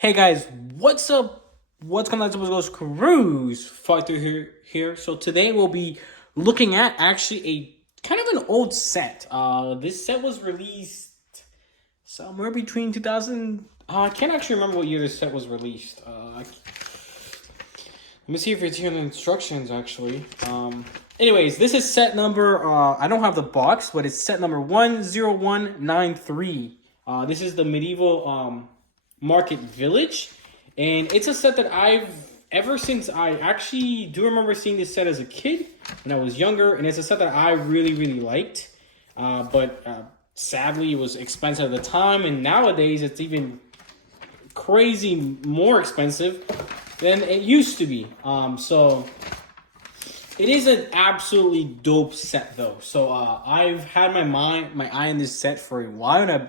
Hey guys, what's up? What's going on? Supposed to go Cruise Fighter here. So today we'll be looking at actually a kind of an old set. This set was released somewhere between 2000. I can't actually remember what year this set was released. Let me see if it's here in the instructions actually. Anyways, this is set number. I don't have the box, but it's set number 10193. This is the Medieval Market Village, and it's a set that I've ever since I actually do remember seeing this set as a kid when I was younger, and it's a set that I really liked. But sadly, it was expensive at the time, and nowadays it's even crazy more expensive than it used to be. So it is an absolutely dope set though. So I've had my eye on this set for a while, and I've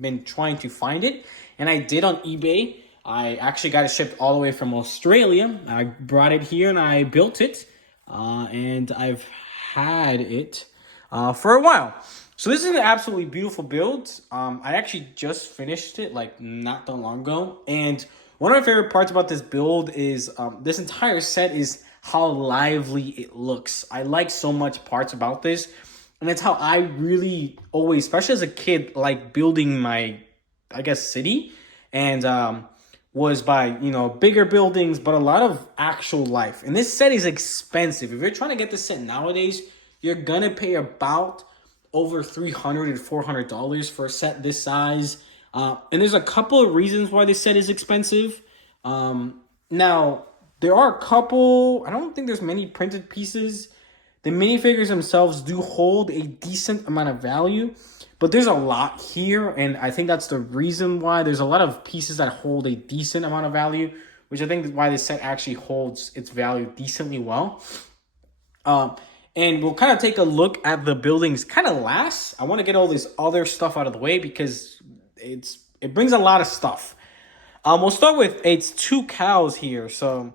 been trying to find it, and I did on eBay. I actually got it shipped all the way from Australia. I brought it here and I built it, and I've had it for a while. So this is an absolutely beautiful build. I actually just finished it like not that long ago, and one of my favorite parts about this build is this entire set is how lively it looks. I like so much parts about this, and it's how I really always, especially as a kid, like building my, I guess, city, and was by, bigger buildings, but a lot of actual life. And this set is expensive. If you're trying to get this set nowadays, you're gonna pay about over $300 and $400 for a set this size. And there's a couple of reasons why this set is expensive. Now, there are a couple, I don't think there's many printed pieces. The minifigures themselves do hold a decent amount of value, but there's a lot here, and I think that's the reason why there's a lot of pieces that hold a decent amount of value, which I think is why this set actually holds its value decently well. And we'll kind of take a look at the buildings kind of last. I want to get all this other stuff out of the way because it brings a lot of stuff. We'll start with, it's two cows here, so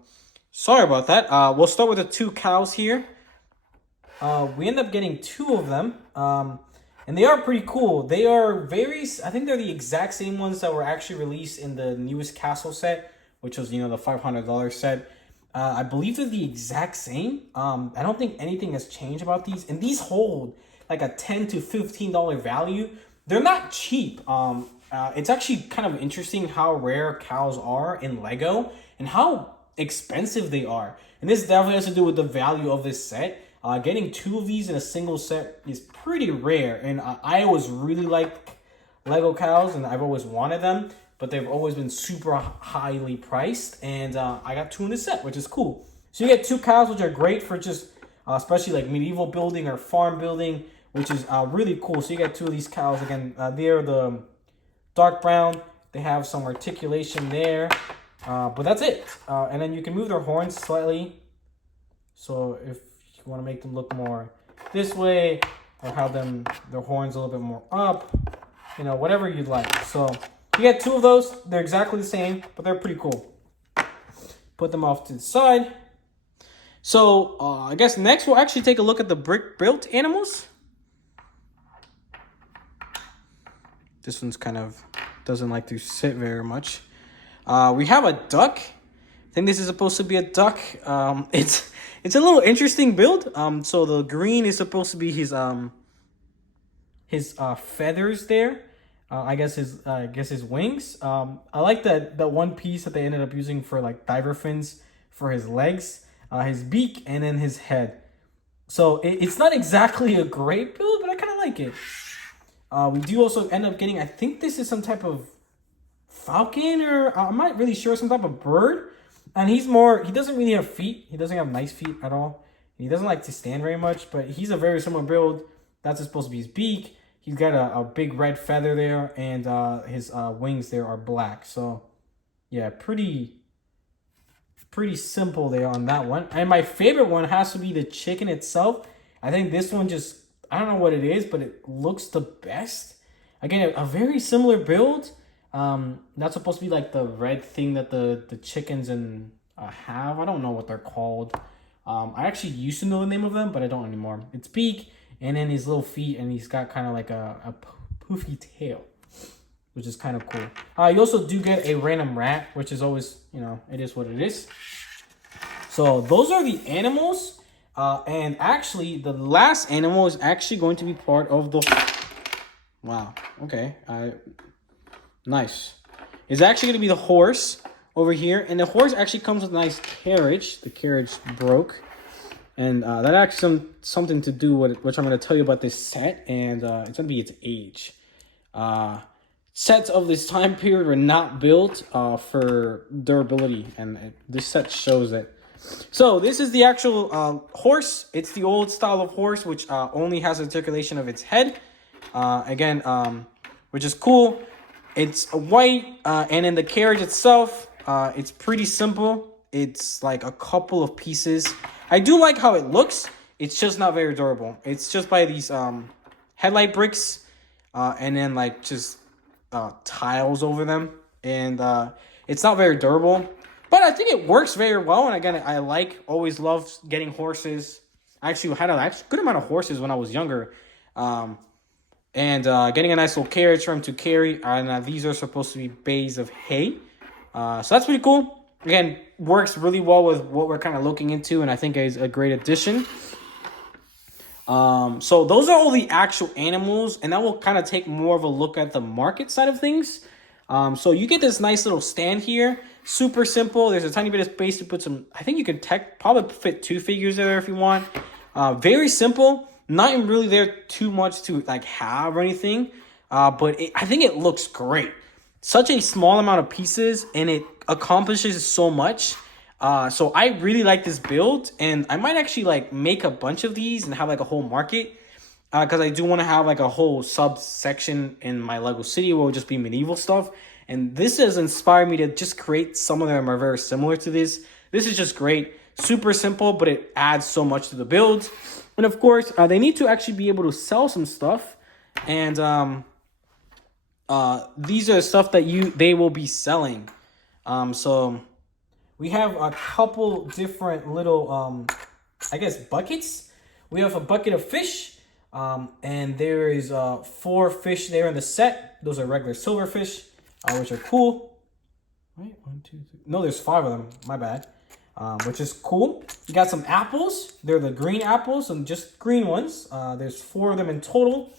sorry about that. We'll start with the two cows here. We end up getting two of them, and they are pretty cool. They are I think they're the exact same ones that were actually released in the newest castle set, which was, the $500 set. I believe they're the exact same. I don't think anything has changed about these, and these hold like a $10 to $15 value. They're not cheap. It's actually kind of interesting how rare cows are in Lego and how expensive they are. And this definitely has to do with the value of this set. Getting two of these in a single set is pretty rare, and I always really like Lego cows, and I've always wanted them, but they've always been super highly priced, and I got two in this set, which is cool. So you get two cows, which are great for just, especially like medieval building or farm building, which is really cool. So you get two of these cows. Again, they're the dark brown. They have some articulation there, but that's it. And then you can move their horns slightly. So if you want to make them look more this way, or have their horns a little bit more up, whatever you'd like. So you get two of those. They're exactly the same, but they're pretty cool. Put them off to the side. So I guess next we'll actually take a look at the brick built animals. This one's kind of doesn't like to sit very much. We have a duck. I think this is supposed to be a duck. It's a little interesting build. So the green is supposed to be his feathers there. I guess his wings. I like that one piece that they ended up using for like diver fins for his legs, his beak, and then his head. So it's not exactly a great build, but I kind of like it. We do also end up getting, I think this is some type of falcon, or I'm not really sure, some type of bird. And he doesn't really have feet. He doesn't have nice feet at all. He doesn't like to stand very much, but he's a very similar build. That's supposed to be his beak. He's got a big red feather there, and his wings there are black. So, yeah, pretty simple there on that one. And my favorite one has to be the chicken itself. I think this one just, I don't know what it is, but it looks the best. Again, a very similar build. That's supposed to be like the red thing that the chickens have. I don't know what they're called. I actually used to know the name of them, but I don't anymore. It's beak, and then his little feet, and he's got kind of like a poofy tail. which is kind of cool. You also do get a random rat, which is always, you know, it is what it is. So those are the animals. And actually, the last animal is actually going to be part of the... Wow. Okay. Nice. It's actually going to be the horse over here. And the horse actually comes with a nice carriage. The carriage broke. And that actually something to do with which I'm going to tell you about this set. And it's going to be its age. Sets of this time period were not built for durability. And this set shows it. So this is the actual horse. It's the old style of horse, which only has articulation of its head. Again, which is cool. It's white, and in the carriage itself, it's pretty simple. It's like a couple of pieces. I do like how it looks. It's just not very durable. It's just by these headlight bricks, and then like just tiles over them, and it's not very durable. But I think it works very well. And again, I always love getting horses. I actually had a good amount of horses when I was younger. And getting a nice little carriage for him to carry. And these are supposed to be bays of hay. So that's pretty cool. Again, works really well with what we're kind of looking into. And I think is a great addition. So those are all the actual animals. And that will kind of take more of a look at the market side of things. So you get this nice little stand here. Super simple. There's a tiny bit of space to put some... I think you can probably fit 2 figures there if you want. Very simple. Not even really there too much to like have or anything. But I think it looks great. Such a small amount of pieces and it accomplishes so much. So I really like this build. And I might actually like make a bunch of these and have like a whole market. Because I do want to have like a whole subsection in my Lego City where it will just be medieval stuff. And this has inspired me to just create some of them are very similar to this. This is just great. Super simple, but it adds so much to the build. And of course, they need to actually be able to sell some stuff. And these are stuff that they will be selling. So we have a couple different little, I guess, buckets. We have a bucket of fish. And there is 4 fish there in the set. Those are regular silverfish. Which are cool. Wait, 1, 2, 3. No, there's 5 of them. My bad. Which is cool. You got some apples. They're the green apples and just green ones. There's 4 of them in total.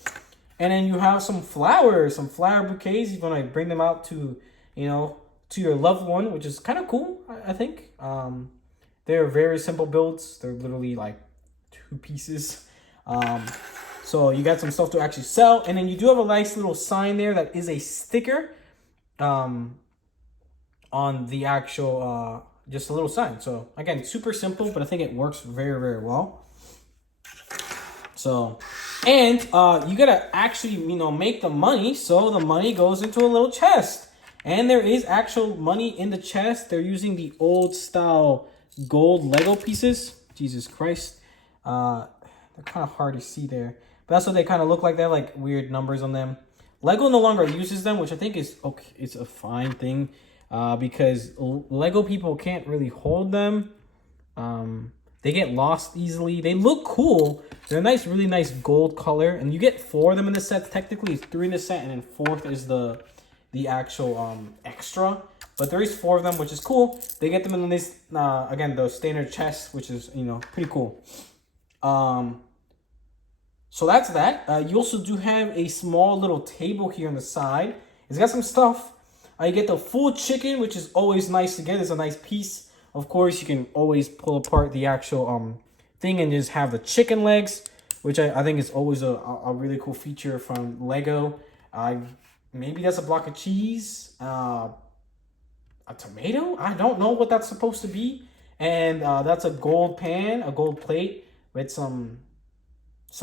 And then you have some flowers, some flower bouquets. You're gonna bring them out to, to your loved one, which is kind of cool. I think. They're very simple builds. They're literally like 2 pieces. So you got some stuff to actually sell, and then you do have a nice little sign there that is a sticker. On the actual just a little sign. So again, super simple, but I think it works very, very well. So, and you gotta actually make the money. So the money goes into a little chest, and there is actual money in the chest. They're using the old style gold Lego pieces. Jesus Christ, they're kind of hard to see there, but that's what they kind of look like. They have like weird numbers on them. Lego no longer uses them, which I think is okay. It's a fine thing, because Lego people can't really hold them. They get lost easily. They look cool. They're a nice, really nice gold color, and you get 4 of them in the set. Technically, it's 3 in the set, and then 4th is the actual extra. But there is 4 of them, which is cool. They get them in this again the standard chest, which is pretty cool. So that's that. You also do have a small little table here on the side. It's got some stuff. You get the full chicken, which is always nice to get. It's a nice piece. Of course, you can always pull apart the actual thing and just have the chicken legs, which I think is always a really cool feature from Lego. Maybe that's a block of cheese. A tomato? I don't know what that's supposed to be. And that's a gold pan, a gold plate with some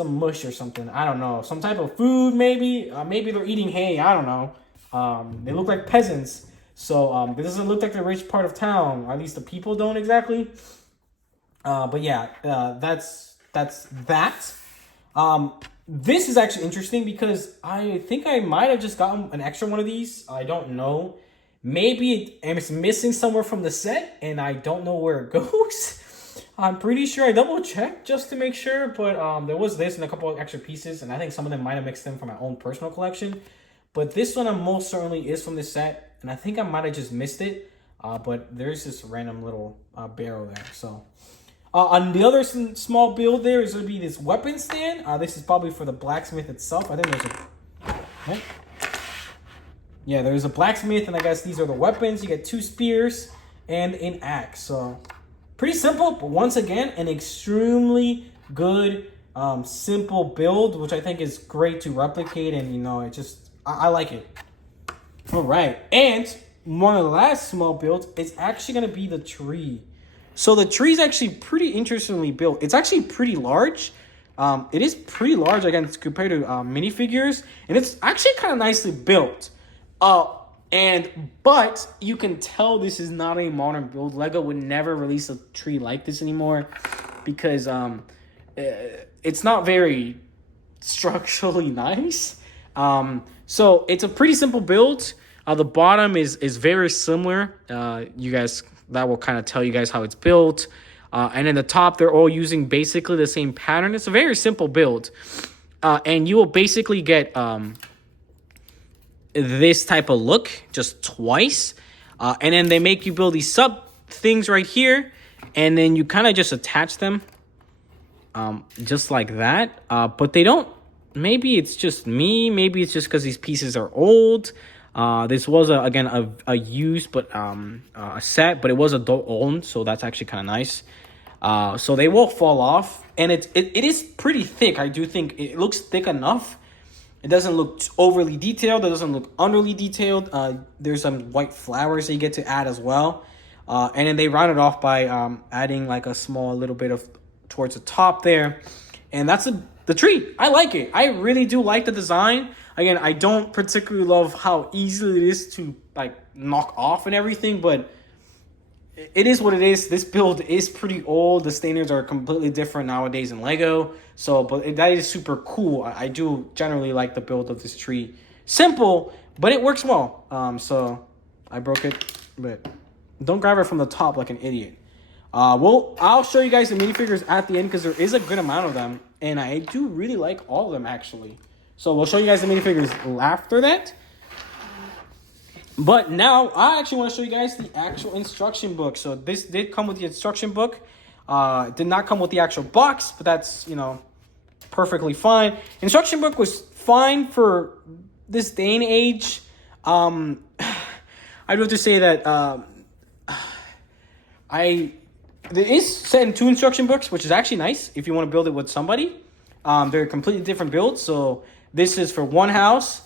mush or something. I don't know. Some type of food, maybe. Maybe they're eating hay. I don't know. They look like peasants. So this doesn't look like the rich part of town. Or at least the people don't exactly. But yeah, that's that. This is actually interesting because I think I might have just gotten an extra one of these. I don't know. Maybe it's missing somewhere from the set and I don't know where it goes. I'm pretty sure I double checked just to make sure, but there was this and a couple of extra pieces, and I think some of them might have mixed in from my own personal collection. But this one most certainly is from this set, and I think I might have just missed it. But there's this random little barrel there. So on the other small build there is going to be this weapon stand. This is probably for the blacksmith itself. I think there's a... Oh. Yeah, there's a blacksmith, and I guess these are the weapons. You get 2 spears and an axe. So pretty simple, but once again, an extremely good, simple build, which I think is great to replicate. And, you know, it just, I like it. All right. And one of the last small builds is actually going to be the tree. So the tree is actually pretty interestingly built. It's actually pretty large. It is pretty large again compared to minifigures, and it's actually kind of nicely built. But you can tell this is not a modern build. Lego would never release a tree like this anymore because it's not very structurally nice. So it's a pretty simple build. The bottom is very similar. You guys, that will kind of tell you guys how it's built. And in the top, they're all using basically the same pattern. It's a very simple build. And you will basically get this type of look just twice. And then they make you build these sub things right here. And then you kind of just attach them just like that. But they don't. Maybe it's just me. Maybe it's just because these pieces are old. This was, again, a used but a set. But it was adult owned. So that's actually kind of nice. So they will fall off. And it is pretty thick. I do think it looks thick enough. It doesn't look overly detailed. It doesn't look underly detailed. There's some white flowers that you get to add as well. And then they round it off by adding like a small little bit of towards the top there. And that's the tree. I like it. I really do like the design. Again, I don't particularly love how easy it is to like knock off and everything, but it is what it is. This build is pretty old. The standards are completely different nowadays in Lego. So, but that is super cool. I do generally like the build of this tree. Simple, but it works well. So I broke it, but don't grab it from the top like an idiot. Well, I'll show you guys the minifigures at the end because there is a good amount of them. And I do really like all of them, actually. So we'll show you guys the minifigures after that. But now, I actually want to show you guys the actual instruction book. So this did come with the instruction book. It did not come with the actual box, but that's, you know, perfectly fine. Instruction book was fine for this day and age. I'd have to say that there is set in 2 instruction books, which is actually nice if you want to build it with somebody. They're completely different builds. So this is for one house.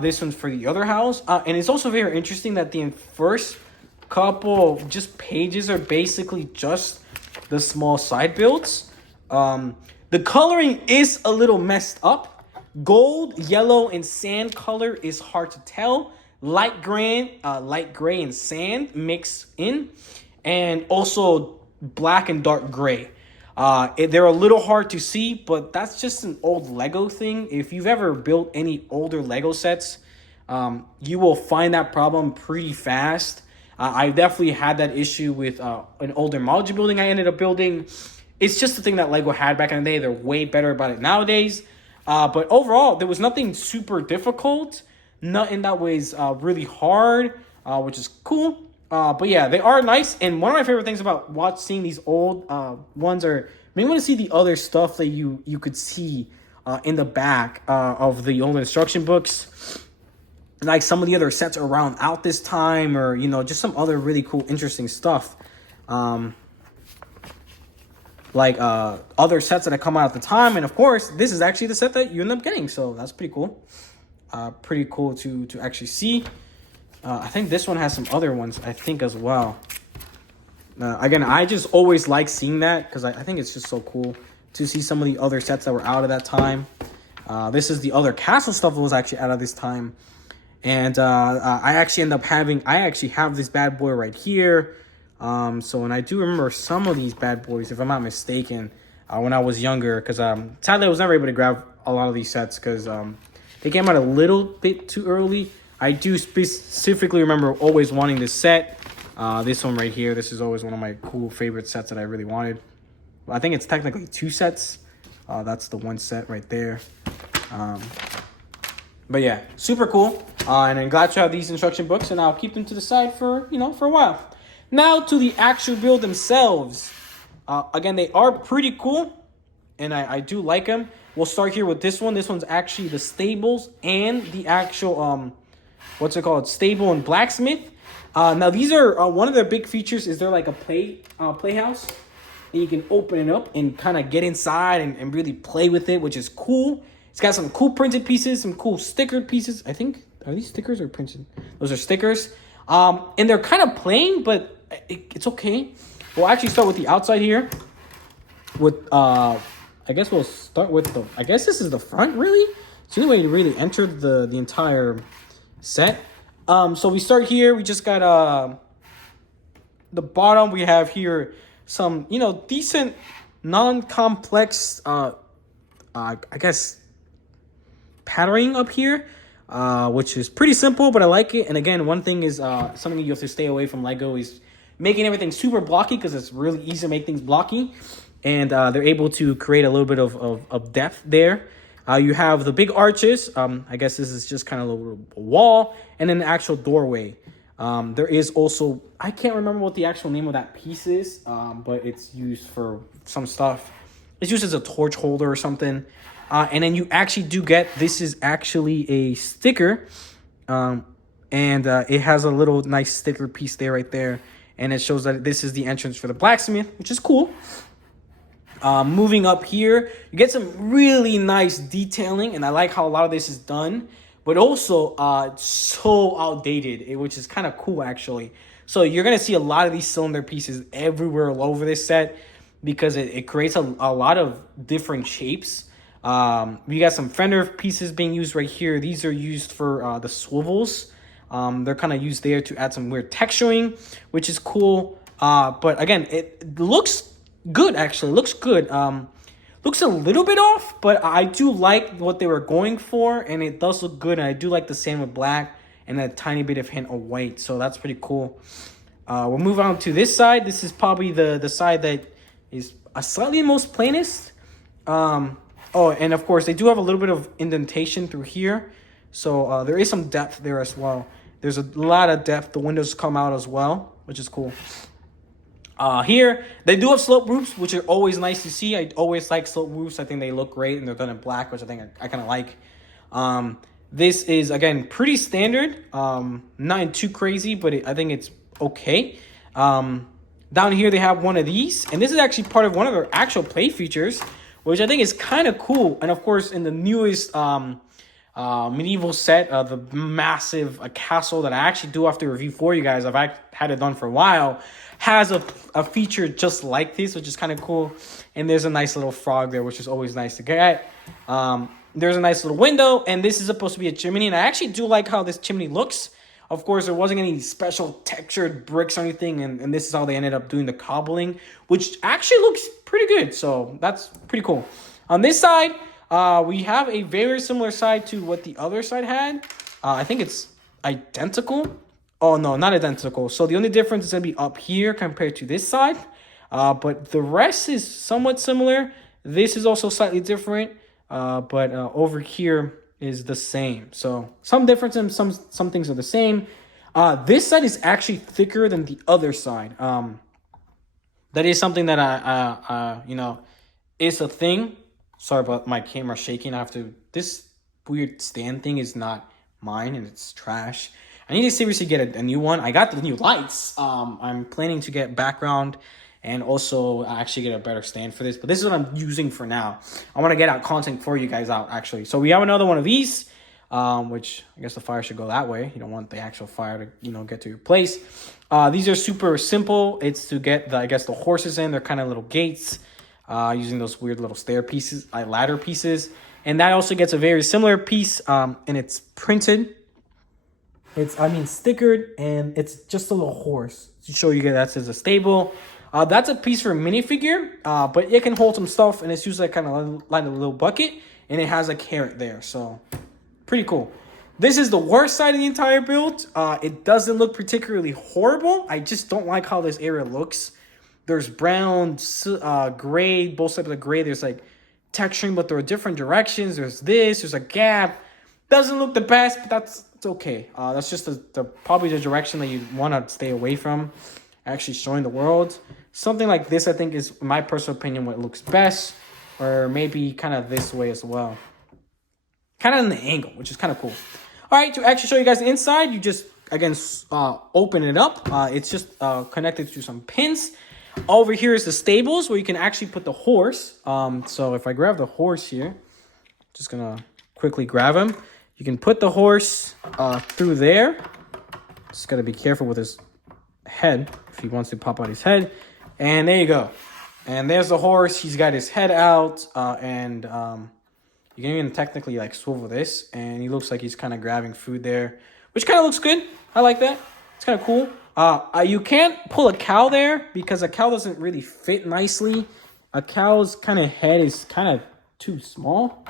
This one's for the other house. And it's also very interesting that the first couple of just pages are basically just the small side builds. The coloring is a little messed up. Gold, yellow, and sand color is hard to tell. Light gray and sand mix in. And also black and dark gray. They're a little hard to see, but that's just an old Lego thing. If you've ever built any older Lego sets, you will find that problem pretty fast. I definitely had that issue with an older modular building I ended up building. It's just the thing that Lego had back in the day. They're way better about it nowadays. But overall, there was nothing super difficult. Nothing that was really hard, which is cool. But yeah, they are nice. And one of my favorite things about seeing these old ones are maybe want to see the other stuff that you could see in the back of the old instruction books. Like some of the other sets around out this time, or, you know, just some other really cool, interesting stuff. Like other sets that have come out at the time. And of course, this is actually the set that you end up getting. So that's pretty cool. Pretty cool to actually see. I think this one has some other ones, I think, as well. Again, I just always like seeing that because I think it's just so cool to see some of the other sets that were out at that time. This is the other castle stuff that was actually out of this time. And I actually have this bad boy right here. And I do remember some of these bad boys, if I'm not mistaken, when I was younger. Because sadly, I was never able to grab a lot of these sets because they came out a little bit too early. I do specifically remember always wanting this set. This one right here. This is always one of my cool favorite sets that I really wanted. I think it's technically 2 sets. That's the one set right there. But yeah, super cool. And I'm glad to have these instruction books, and I'll keep them to the side for, for a while. Now to the actual build themselves. Again, they are pretty cool, and I do like them. We'll start here with this one. This one's actually the stables and the actual, what's it called? Stable and blacksmith. Now these are, one of their big features is they're like a playhouse. And you can open it up and kind of get inside and really play with it, which is cool. It's got some cool printed pieces, some cool stickered pieces. I think, are these stickers or printed? Those are stickers. And they're kind of plain, but it's okay. We'll actually start with the outside here. With, I guess we'll start with the, I guess this is the front, really? It's the only way to really enter the entire set. So we start here. We just got, the bottom. We have here some, decent, non-complex, I guess, patterning up here, which is pretty simple, but I like it. And again, one thing is something you have to stay away from Lego is making everything super blocky, because it's really easy to make things blocky. And they're able to create a little bit of depth there. You have the big arches. I guess this is just kind of a little wall, and then the actual doorway. There is also, I can't remember what the actual name of that piece is, but it's used for some stuff. It's used as a torch holder or something. And then you actually do get, this is actually a sticker. And it has a little nice sticker piece there, right there. And it shows that this is the entrance for the blacksmith, which is cool. Moving up here, you get some really nice detailing. And I like how a lot of this is done. But also so outdated, which is kind of cool, actually. So you're going to see a lot of these cylinder pieces everywhere all over this set, because it creates a lot of different shapes. We got some fender pieces being used right here. These are used for the swivels. They're kind of used there to add some weird texturing, which is cool. But again, it looks good, actually. It looks good. Looks a little bit off, but I do like what they were going for, and it does look good. And I do like the same with black and a tiny bit of hint of white, so that's pretty cool. We'll move on to this side. This is probably the side that is a slightly most plainest. Oh, and of course, they do have a little bit of indentation through here, so there is some depth there as well. There's a lot of depth. The windows come out as well, which is cool. Here, they do have slope roofs, which are always nice to see. I always like slope roofs. I think they look great, and they're done in black, which I think I kind of like. This is, again, pretty standard. Not too crazy, but I think it's okay. Down here, they have one of these, and this is actually part of one of their actual play features, which I think is kind of cool. And of course, in the newest Medival set, the massive castle that I actually do have to review for you guys, I've had it done for a while, has a feature just like this, which is kind of cool. And there's a nice little frog there, which is always nice to get. There's a nice little window, and this is supposed to be a chimney. And I actually do like how this chimney looks. Of course, there wasn't any special textured bricks or anything, and this is how they ended up doing the cobbling, which actually looks pretty good. So that's pretty cool. On this side, we have a very similar side to what the other side had. I think it's identical. Oh, no, not identical. So the only difference is going to be up here compared to this side. But the rest is somewhat similar. This is also slightly different. But over here is the same. So some difference and some things are the same. This side is actually thicker than the other side. That is something that is a thing. Sorry about my camera shaking. This weird stand thing is not mine, and it's trash. I need to seriously get a new one. I got the new lights. I'm planning to get background and also actually get a better stand for this. But this is what I'm using for now. I want to get out content for you guys out, actually. So we have another one of these, which I guess the fire should go that way. You don't want the actual fire to, get to your place. These are super simple. It's to get, the horses in. They're kind of little gates using those weird little stair pieces, ladder pieces. And that also gets a very similar piece, and it's printed. It's, stickered, and it's just a little horse to show you guys that's as a stable. That's a piece for a minifigure, but it can hold some stuff, and it's used like kind of like a little bucket, and it has a carrot there, so pretty cool. This is the worst side of the entire build. It doesn't look particularly horrible. I just don't like how this area looks. There's brown, gray, both sides of the gray. There's like texturing, but there are different directions. There's a gap. Doesn't look the best, but it's okay. That's just the probably the direction that you want to stay away from. Actually showing the world. Something like this, I think, is, in my personal opinion, what looks best. Or maybe kind of this way as well. Kind of in the angle, which is kind of cool. All right, to actually show you guys the inside, you just, again, open it up. It's just connected to some pins. Over here is the stables where you can actually put the horse. So if I grab the horse here, just going to quickly grab him. You can put the horse through there. Just got to be careful with his head if he wants to pop out his head. And there you go. And there's the horse. He's got his head out. And you can even technically like swivel this. And he looks like he's kind of grabbing food there, which kind of looks good. I like that. It's kind of cool. You can't pull a cow there because a cow doesn't really fit nicely. A cow's kind of head is kind of too small.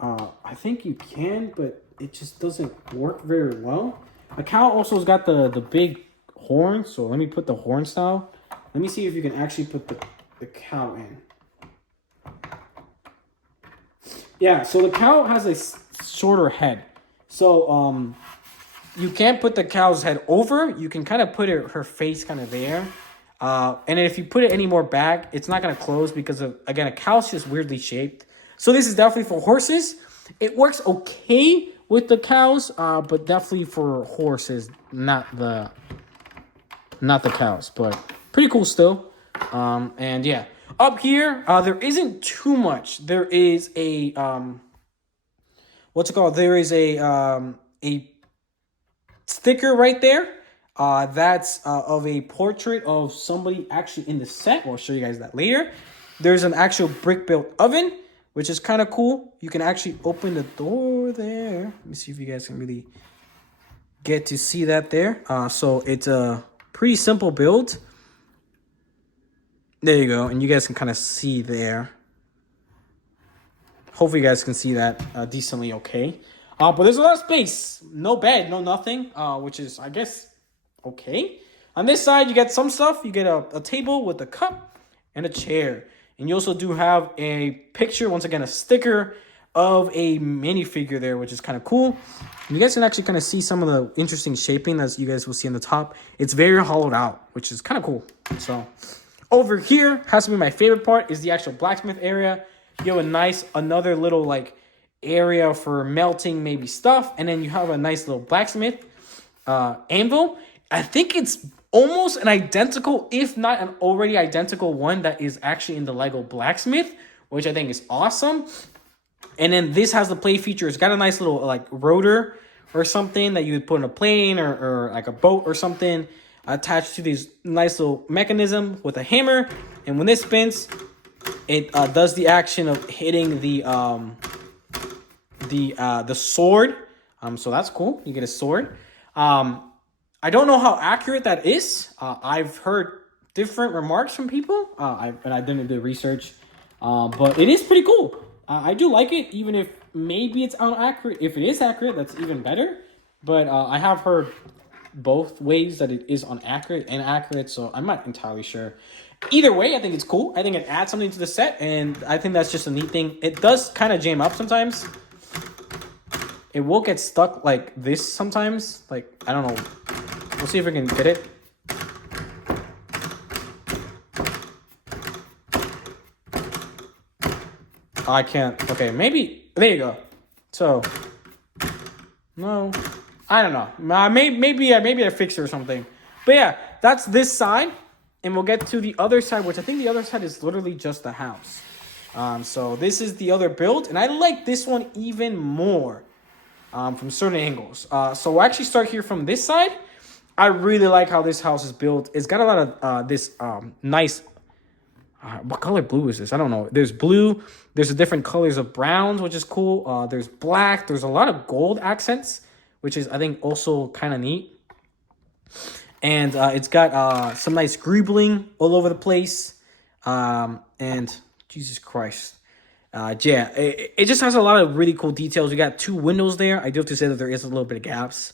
I think you can, but it just doesn't work very well. A cow also has got the big horn. So let me put the horn style. Let me see if you can actually put the cow in. Yeah, so the cow has a shorter head. So you can't put the cow's head over. You can kind of put her face kind of there. And if you put it any more back, it's not going to close because, again, a cow's just weirdly shaped. So this is definitely for horses. It works okay with the cows, but definitely for horses, not the cows. But pretty cool still. And yeah, up here, there isn't too much. There is a what's it called? There is a sticker right there. That's of a portrait of somebody actually in the set. I'll show you guys that later. There's an actual brick-built oven, which is kind of cool. You can actually open the door there. Let me see if you guys can really get to see that there. So it's a pretty simple build. There you go. And you guys can kind of see there. Hopefully you guys can see that decently okay. But there's a lot of space. No bed, no nothing, which is, I guess, okay. On this side, you get some stuff. You get a table with a cup and a chair. And you also do have a picture, once again, a sticker of a minifigure there, which is kind of cool. And you guys can actually kind of see some of the interesting shaping as you guys will see on the top. It's very hollowed out, which is kind of cool. So over here has to be my favorite part is the actual blacksmith area. You have a nice, another little like area for melting maybe stuff. And then you have a nice little blacksmith anvil. I think it's almost an identical, if not an already identical one that is actually in the Lego blacksmith, which I think is awesome. And then this has the play feature. It's got a nice little like rotor or something that you would put in a plane or like a boat or something attached to this nice little mechanism with a hammer. And when this spins, it does the action of hitting the sword. So that's cool. You get a sword. I don't know how accurate that is. I've heard different remarks from people. I didn't do research, but it is pretty cool. I do like it, even if maybe it's inaccurate. If it is accurate, that's even better. But I have heard both ways that it is inaccurate and accurate, so I'm not entirely sure. Either way, I think it's cool. I think it adds something to the set, and I think that's just a neat thing. It does kind of jam up sometimes. It will get stuck like this sometimes. Like, I don't know. We'll see if we can get it. I can't. Okay, maybe. There you go. So, no. I don't know. Maybe I fixed it or something. But yeah, that's this side. And we'll get to the other side, which I think the other side is literally just the house. So this is the other build. And I like this one even more from certain angles. So we'll actually start here from this side. I really like how this house is built. It's got a lot of this nice... what color blue is this? I don't know. There's blue. There's the different colors of browns, which is cool. There's black. There's a lot of gold accents, which is, I think, also kind of neat. And it's got some nice greebling all over the place. And Jesus Christ. Yeah, it just has a lot of really cool details. We got 2 windows there. I do have to say that there is a little bit of gaps.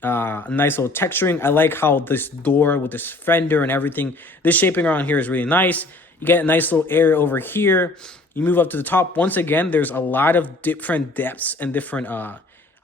A nice little texturing. I like how this door with this fender and everything, this shaping around here is really nice. You get a nice little area over here. You move up to the top. Once again, there's a lot of different depths and different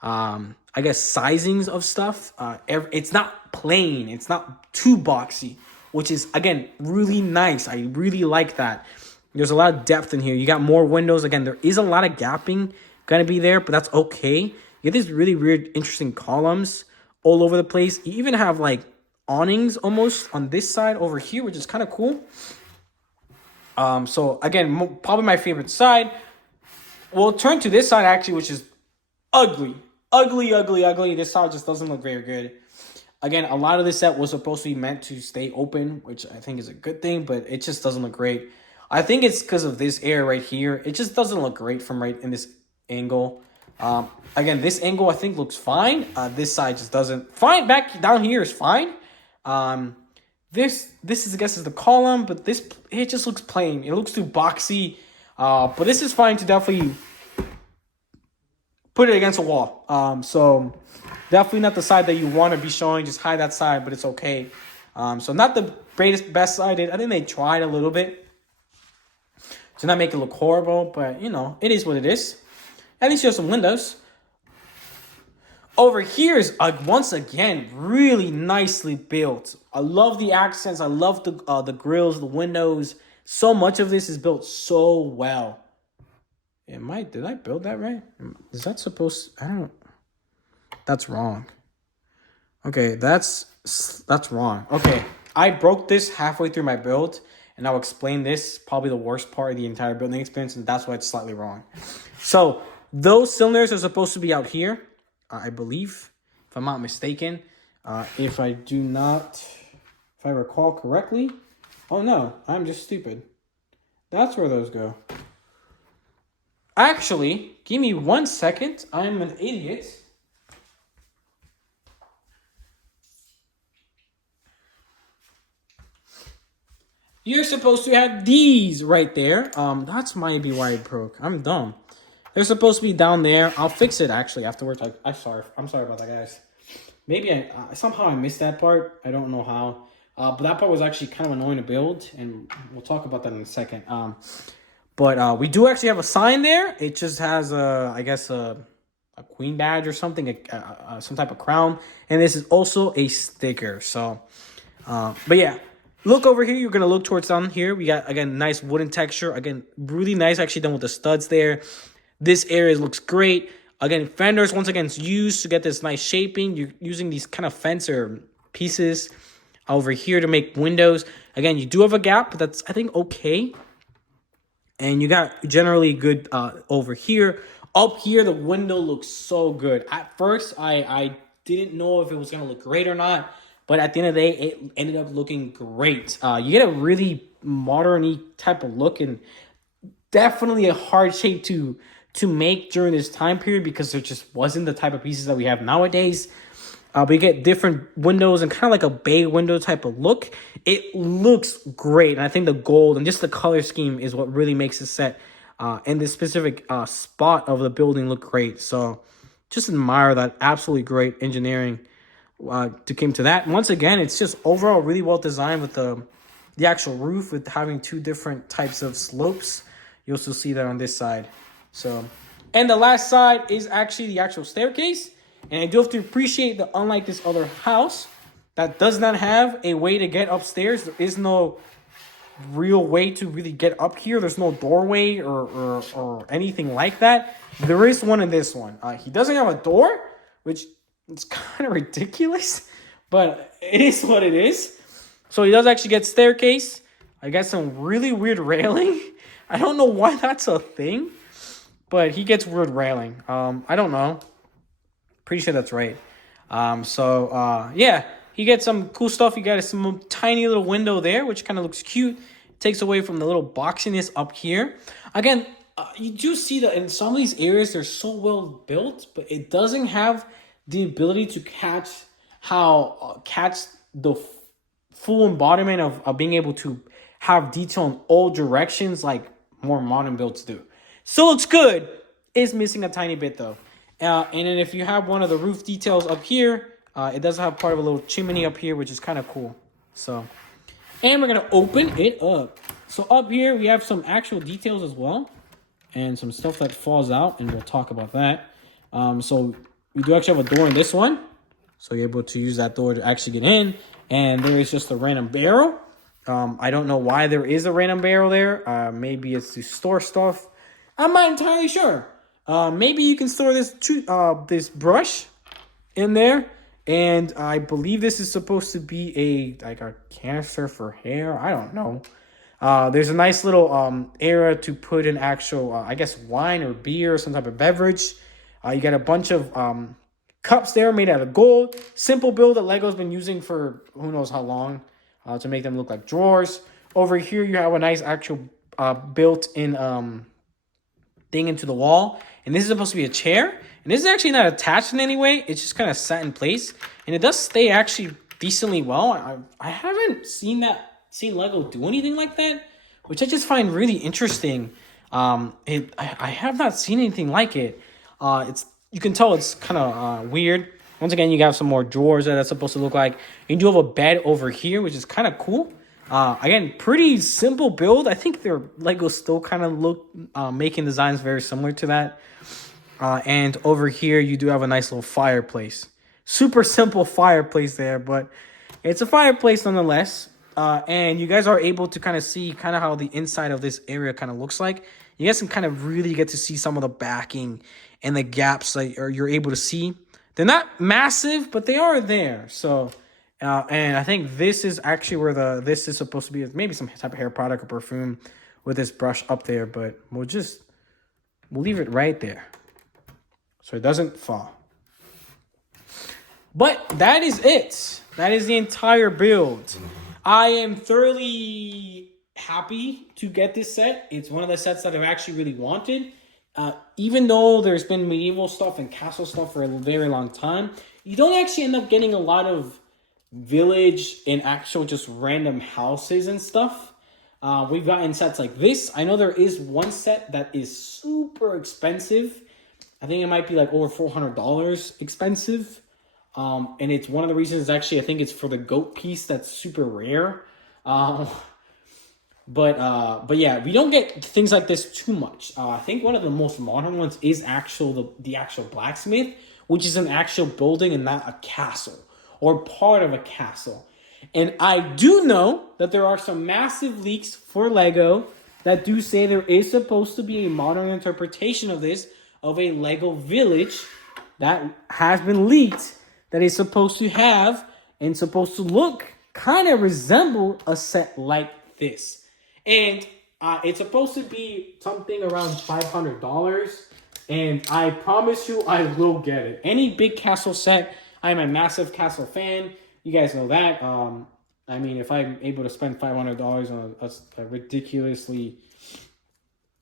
I guess, sizings of stuff. It's not plain. It's not too boxy, which is, again, really nice. I really like that. There's a lot of depth in here. You got more windows. Again, there is a lot of gapping going to be there, but that's okay. You get these really weird, interesting columns all over the place. You even have, like, awnings almost on this side over here, which is kind of cool. So, again, probably my favorite side. We'll turn to this side, actually, which is ugly. Ugly. This side just doesn't look very good. Again, a lot of this set was supposed to be meant to stay open, which I think is a good thing, but it just doesn't look great. I think it's because of this area right here. It just doesn't look great from right in this angle. Again, this angle I think looks fine. This side just doesn't. Fine, back down here is fine. This is, I guess, is the column, but it just looks plain. It looks too boxy. But this is fine to definitely put it against a wall. So definitely not the side that you want to be showing. Just hide that side, but it's okay. So not the best side. I think they tried a little bit to not make it look horrible, but you know, it is what it is. At least you have some windows. Over here is, once again, really nicely built. I love the accents. I love the grills, the windows. So much of this is built so well. Did I build that right? Is that supposed? I don't. That's wrong. Okay, that's wrong. Okay, I broke this halfway through my build, and I'll explain this. Probably the worst part of the entire building experience, and that's why it's slightly wrong. So those cylinders are supposed to be out here, I believe, if I'm not mistaken. If I recall correctly. Oh no, I'm just stupid. That's where those go. Actually, give me 1 second. I'm an idiot. You're supposed to have these right there. That's might be why it broke. I'm dumb. They're supposed to be down there. I'll fix it actually afterwards. I'm sorry about that, guys. Maybe somehow I missed that part. I don't know how. But that part was actually kind of annoying to build, and we'll talk about that in a second. But we do actually have a sign there. It just has I guess a queen badge or something, some type of crown, and this is also a sticker. So, but yeah, look over here. You're gonna look towards down here. We got, again, nice wooden texture. Again, really nice, actually done with the studs there. This area looks great. Again, fenders once again used to get this nice shaping. You're using these kind of fencer pieces over here to make windows. Again, you do have a gap, but that's, I think, okay. And you got generally good over here. Up here, the window looks so good. At first, I didn't know if it was going to look great or not. But at the end of the day, it ended up looking great. You get a really modern-y type of look, and definitely a hard shape to make during this time period because there just wasn't the type of pieces that we have nowadays. But you get different windows and kind of like a bay window type of look. It looks great. And I think the gold and just the color scheme is what really makes the set and this specific spot of the building look great. So just admire that. Absolutely great engineering to came to that. And once again, it's just overall really well designed with the actual roof with having two different types of slopes. You also see that on this side. So, and the last side is actually the actual staircase. And I do have to appreciate that unlike this other house that does not have a way to get upstairs, there is no real way to really get up here. There's no doorway or anything like that. There is one in this one. He doesn't have a door, which is kind of ridiculous, but it is what it is. So he does actually get staircase. I got some really weird railing. I don't know why that's a thing, but he gets weird railing. I don't know. Pretty sure that's right. Yeah, he gets some cool stuff. You got some tiny little window there, which kind of looks cute. Takes away from the little boxiness up here. Again, you do see that in some of these areas, they're so well built, but it doesn't have the ability to catch the full embodiment of being able to have detail in all directions like more modern builds do. So it's good. It's missing a tiny bit though. And then if you have one of the roof details up here, it does have part of a little chimney up here, which is kind of cool. So, and we're going to open it up. So up here, we have some actual details as well. And some stuff that falls out, and we'll talk about that. So we do actually have a door in this one. So you're able to use that door to actually get in. And there is just a random barrel. I don't know why there is a random barrel there. Maybe it's to store stuff. I'm not entirely sure. Maybe you can store this brush in there. And I believe this is supposed to be a canister for hair. I don't know. There's a nice little area to put in actual, I guess, wine or beer or some type of beverage. You got a bunch of cups there made out of gold. Simple build that Lego's been using for who knows how long to make them look like drawers. Over here, you have a nice actual built-in thing into the wall. And this is supposed to be a chair. And this is actually not attached in any way. It's just kind of set in place. And it does stay actually decently well. I haven't seen Lego do anything like that, which I just find really interesting. I have not seen anything like it. You can tell it's kind of weird. Once again, you got some more drawers that's supposed to look like. You do have a bed over here, which is kind of cool. Again, pretty simple build. I think their Lego still kind of making designs very similar to that. And over here, you do have a nice little fireplace. Super simple fireplace there, but it's a fireplace nonetheless. And you guys are able to kind of see kind of how the inside of this area kind of looks like. You guys can kind of really get to see some of the backing and the gaps that you're able to see. They're not massive, but they are there. So, and I think this is actually where this is supposed to be. Maybe some type of hair product or perfume with this brush up there, but we'll leave it right there so it doesn't fall. But that is it. That is the entire build. I am thoroughly happy to get this set. It's one of the sets that I've actually really wanted. Even though there's been medieval stuff and castle stuff for a very long time, you don't actually end up getting a lot of village and actual just random houses and stuff. We've gotten sets like this. I know there is one set that is super expensive. I think it might be like over $400 expensive. And it's one of the reasons actually, I think it's for the goat piece that's super rare. But yeah, we don't get things like this too much. I think one of the most modern ones is the actual blacksmith, which is an actual building and not a castle or part of a castle. And I do know that there are some massive leaks for Lego that do say there is supposed to be a modern interpretation of this, of a Lego village that has been leaked, that is supposed to have and supposed to look kind of resemble a set like this. And it's supposed to be something around $500. And I promise you, I will get it. Any big castle set, I'm a massive castle fan. You guys know that. I mean, if I'm able to spend $500 on a ridiculously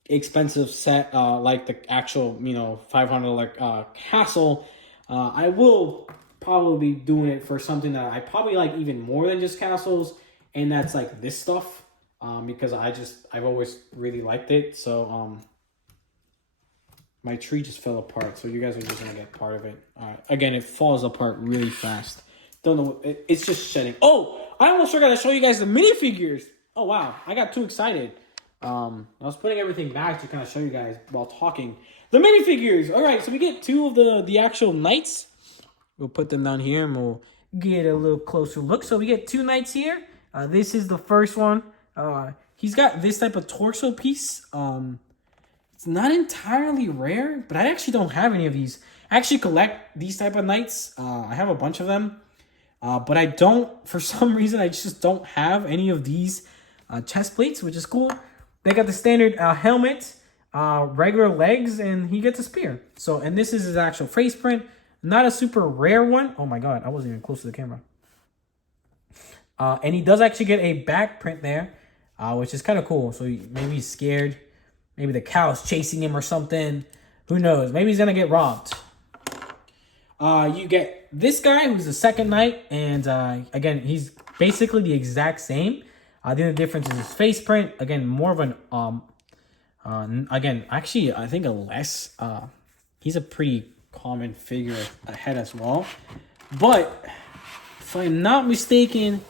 expensive set like the actual, $500 castle, I will probably be doing it for something that I probably like even more than just castles, and that's like this stuff. Because I've always really liked it. So, my tree just fell apart. So you guys are just going to get part of it. Again, it falls apart really fast. Don't know. It's just shedding. Oh, I almost forgot to show you guys the minifigures. Oh, wow. I got too excited. I was putting everything back to kind of show you guys while talking. The minifigures. All right. So we get two of the actual knights. We'll put them down here and we'll get a little closer look. So we get two knights here. This is the first one. He's got this type of torso piece. It's not entirely rare, but I actually don't have any of these. I actually collect these type of knights. I have a bunch of them. But I don't, for some reason, I just don't have any of these chest plates, which is cool. They got the standard helmet, regular legs, and he gets a spear. So, and this is his actual face print. Not a super rare one. Oh my god, I wasn't even close to the camera. And he does actually get a back print there, which is kind of cool. So maybe he's scared. Maybe the cow's chasing him or something. Who knows? Maybe he's going to get robbed. You get this guy who's the second knight. And again, he's basically the exact same. The only difference is his face print. Again, more of an... again, actually, I think a less... he's a pretty common figure ahead as well. But if I'm not mistaken...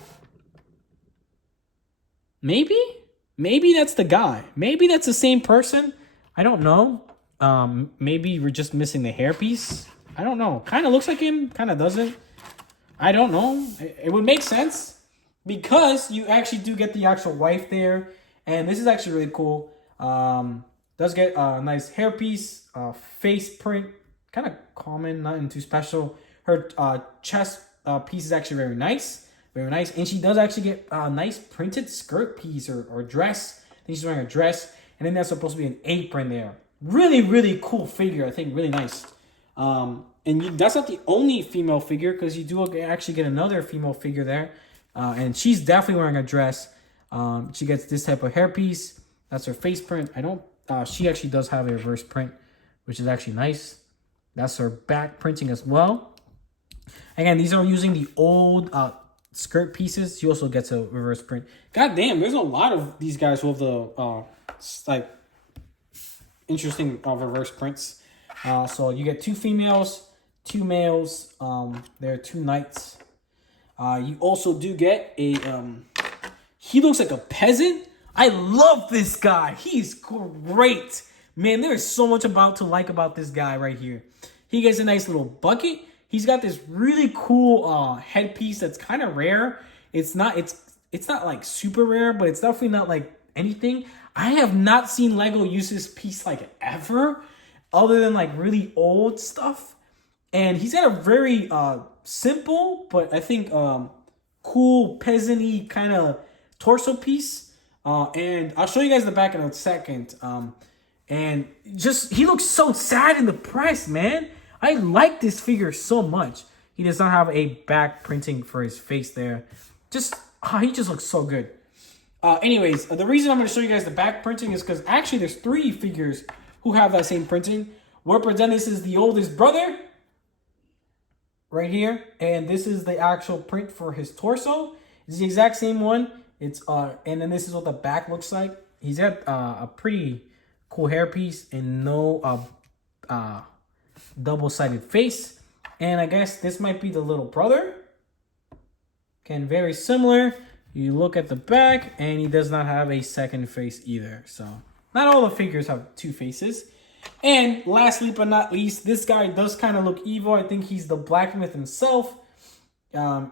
Maybe that's the guy. Maybe that's the same person. I don't know. Maybe we're just missing the hairpiece. I don't know. Kind of looks like him, kind of doesn't. I don't know. It would make sense because you actually do get the actual wife there. And this is actually really cool. Does get a nice hairpiece, face print, kind of common, nothing too special. Her chest piece is actually very nice. Very nice. And she does actually get a nice printed skirt piece or dress. I think she's wearing a dress. And then there's supposed to be an apron there. Really, really cool figure. I think really nice. That's not the only female figure because you do actually get another female figure there. And she's definitely wearing a dress. She gets this type of hairpiece. That's her face print. She actually does have a reverse print, which is actually nice. That's her back printing as well. Again, these are using the old skirt pieces. She also gets a reverse print. God damn, there's a lot of these guys who have the interesting reverse prints. So you get 2 females, 2 males. There are 2 knights. You also do get a he looks like a peasant. I love this guy. He's great. Man, there is so much to like about this guy right here. He gets a nice little bucket. He's got this really cool headpiece that's kind of rare. It's not like super rare, but it's definitely not like anything. I have not seen Lego use this piece like ever, other than like really old stuff. And he's got a very simple, but I think cool peasant-y kind of torso piece. And I'll show you guys the back in a second. And just, he looks so sad in the press, man. I like this figure so much. He does not have a back printing for his face there. He just looks so good. Anyways, the reason I'm going to show you guys the back printing is because actually there's 3 figures who have that same printing. We're presenting this is the oldest brother right here. And this is the actual print for his torso. It's the exact same one. And then this is what the back looks like. He's got a pretty cool hairpiece and no double-sided face. And I guess this might be the little brother. Again, very similar. You look at the back and he does not have a second face either. So not all the figures have 2 faces. And lastly but not least, this guy does kind of look evil. I think he's the blacksmith himself.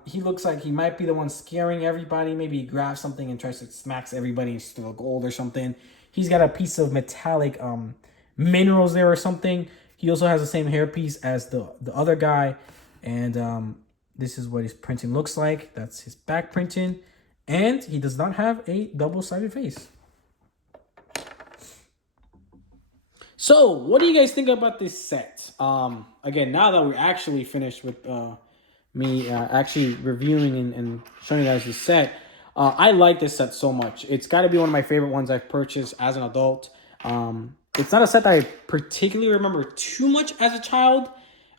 He looks like he might be the one scaring everybody. Maybe he grabs something and tries to smacks everybody and steal gold or something. He's got a piece of metallic minerals there or something. He also has the same hairpiece as the other guy. And this is what his printing looks like. That's his back printing. And he does not have a double-sided face. So, what do you guys think about this set? Again, now that we're actually finished with me actually reviewing and showing you guys this set, I like this set so much. It's got to be one of my favorite ones I've purchased as an adult. It's not a set that I particularly remember too much as a child.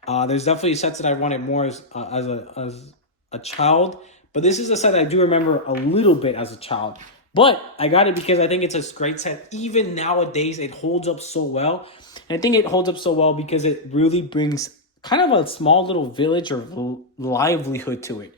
There's definitely sets that I wanted more as a child, but this is a set I do remember a little bit as a child. But I got it because I think it's a great set. Even nowadays, it holds up so well. And I think it holds up so well because it really brings kind of a small little village or livelihood to it.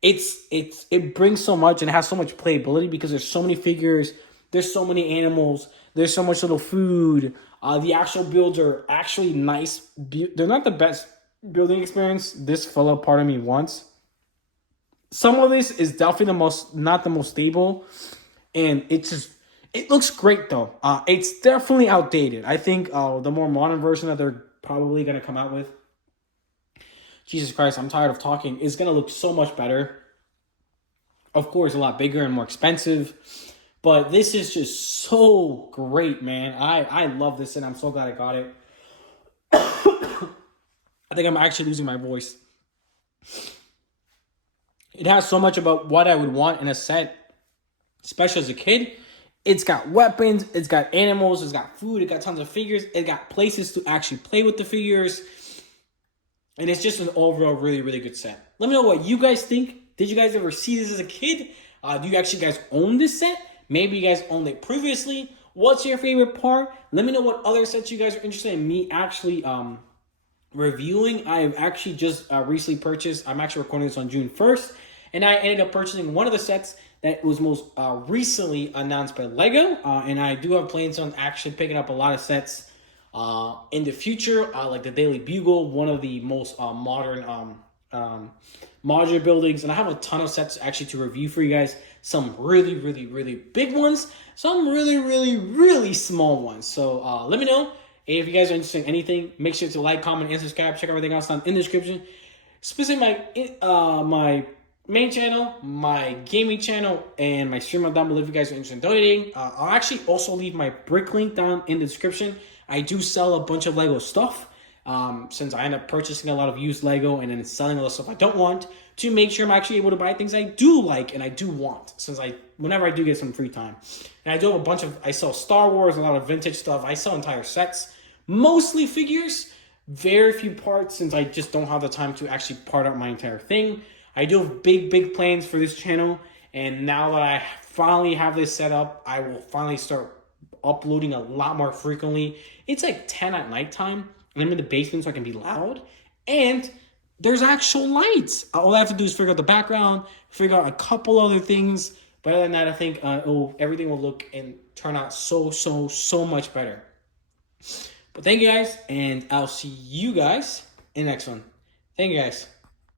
It brings so much and has so much playability because there's so many figures, there's so many animals, there's so much little food. The actual builds are actually nice. They're not the best building experience this fell apart on me once. Some of this is definitely not the most stable. And it looks great though. It's definitely outdated. I think the more modern version that they're probably going to come out with, Jesus Christ, I'm tired of talking, is going to look so much better. Of course, a lot bigger and more expensive. But this is just so great, man. I love this and I'm so glad I got it. I think I'm actually losing my voice. It has so much about what I would want in a set, especially as a kid. It's got weapons, it's got animals, it's got food, it got tons of figures, it got places to actually play with the figures. And it's just an overall really, really good set. Let me know what you guys think. Did you guys ever see this as a kid? Do you actually guys own this set? Maybe you guys owned it previously. What's your favorite part? Let me know what other sets you guys are interested in me actually reviewing. I have actually just recently purchased. I'm actually recording this on June 1st. And I ended up purchasing one of the sets that was most recently announced by Lego. And I do have plans on actually picking up a lot of sets In the future, like the Daily Bugle, one of the most modern modular buildings, and I have a ton of sets actually to review for you guys. Some really, really, really big ones, some really, really, really small ones. So let me know if you guys are interested in anything. Make sure to like, comment, and subscribe. Check everything else down in the description. Specifically, my main channel, my gaming channel, and my streamer down below if you guys are interested in donating. I'll actually also leave my brick link down in the description. I do sell a bunch of Lego stuff. Since I end up purchasing a lot of used Lego and then selling all the stuff I don't want, to make sure I'm actually able to buy things I do like and I do want, since whenever I do get some free time. And I do have I sell Star Wars, a lot of vintage stuff. I sell entire sets, mostly figures, very few parts, since I just don't have the time to actually part out my entire thing. I do have big plans for this channel, and now that I finally have this set up, I will finally start uploading a lot more frequently. It's like 10 at nighttime, and I'm in the basement so I can be loud, and there's actual lights. All I have to do is figure out the background, figure out a couple other things, but other than that, I think everything will look and turn out so much better. But thank you guys, and I'll see you guys in the next one. Thank you guys.